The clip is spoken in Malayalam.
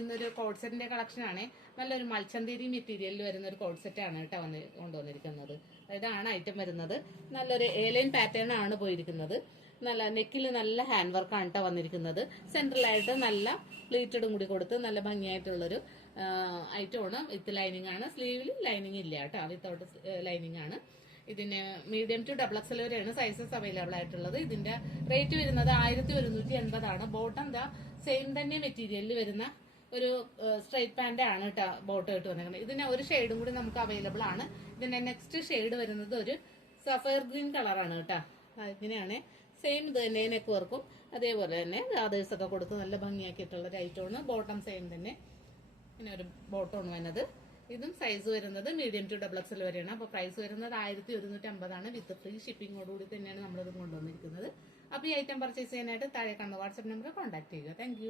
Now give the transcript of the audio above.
ഇന്നൊരു കോഡ് സെറ്റിന്റെ കളക്ഷൻ ആണ്. നല്ലൊരു മൽച്ചന്തേരി മെറ്റീരിയലിൽ വരുന്ന ഒരു കോഡ് സെറ്റ് ആണ് കേട്ടോ കൊണ്ടുവന്നിരിക്കുന്നത്. ഇതാണ് ഐറ്റം വരുന്നത്. നല്ലൊരു എലൈൻ പാറ്റേൺ ആണ് പോയിരിക്കുന്നത്. നല്ല നെക്കിൽ നല്ല ഹാൻഡ് വർക്കാണ് കേട്ടോ വന്നിരിക്കുന്നത്. സെൻട്രലായിട്ട് നല്ല പ്ലീറ്റഡും കൂടി കൊടുത്ത് നല്ല ഭംഗിയായിട്ടുള്ളൊരു ഐറ്റമാണ്. വിത്ത് ലൈനിങ് ആണ്. സ്ലീവിൽ ലൈനിങ് ഇല്ല കേട്ടോ, വിത്തൗട്ട് ലൈനിങ് ആണ്. ഇതിന് മീഡിയം ടു ഡബിൾ എക്സൽ വരെയാണ് സൈസസ് അവൈലബിൾ ആയിട്ടുള്ളത്. ഇതിന്റെ റേറ്റ് വരുന്നത് 1180 ബോട്ടം സെയിം തന്നെ മെറ്റീരിയലിൽ വരുന്ന ഒരു സ്ട്രൈറ്റ് പാന്റ് ആണ് കേട്ടോ ബോട്ടം ആയിട്ട് വന്നിരിക്കുന്നത്. ഇതിന് ഒരു ഷെയ്ഡും കൂടി നമുക്ക് അവൈലബിൾ ആണ്. ഇതിന്റെ നെക്സ്റ്റ് ഷെയ്ഡ് വരുന്നത് ഒരു സഫയർ ഗ്രീൻ കളറാണ് കേട്ടോ. ഇങ്ങനെയാണ് സെയിം ഇത് തന്നെ നെക്ക് വർക്കും അതേപോലെ തന്നെ റാദേഴ്സ് ഒക്കെ കൊടുത്ത് നല്ല ഭംഗിയാക്കിയിട്ടുള്ള ഒരു ഐറ്റമാണ്. ബോട്ടം സെയിം തന്നെ ഇങ്ങനെ ഒരു ബോട്ടമാണ് വരുന്നത്. ഇതും സൈസ് വരുന്നത് മീഡിയം ടു ഡബിൾ എക്സൽ വരെയാണ്. അപ്പോൾ പ്രൈസ് വരുന്നത് 1150 വിത്ത് ഫ്രീ ഷിപ്പിംഗോടുകൂടി തന്നെയാണ് നമ്മളിത് കൊണ്ടുവന്നിരിക്കുന്നത്. അപ്പോൾ ഈ ഐറ്റം പർച്ചേസ് ചെയ്യാനായിട്ട് താഴെ കാണുന്ന വാട്സ്ആപ്പ് നമ്പർ കോൺടാക്ട് ചെയ്യുക. താങ്ക്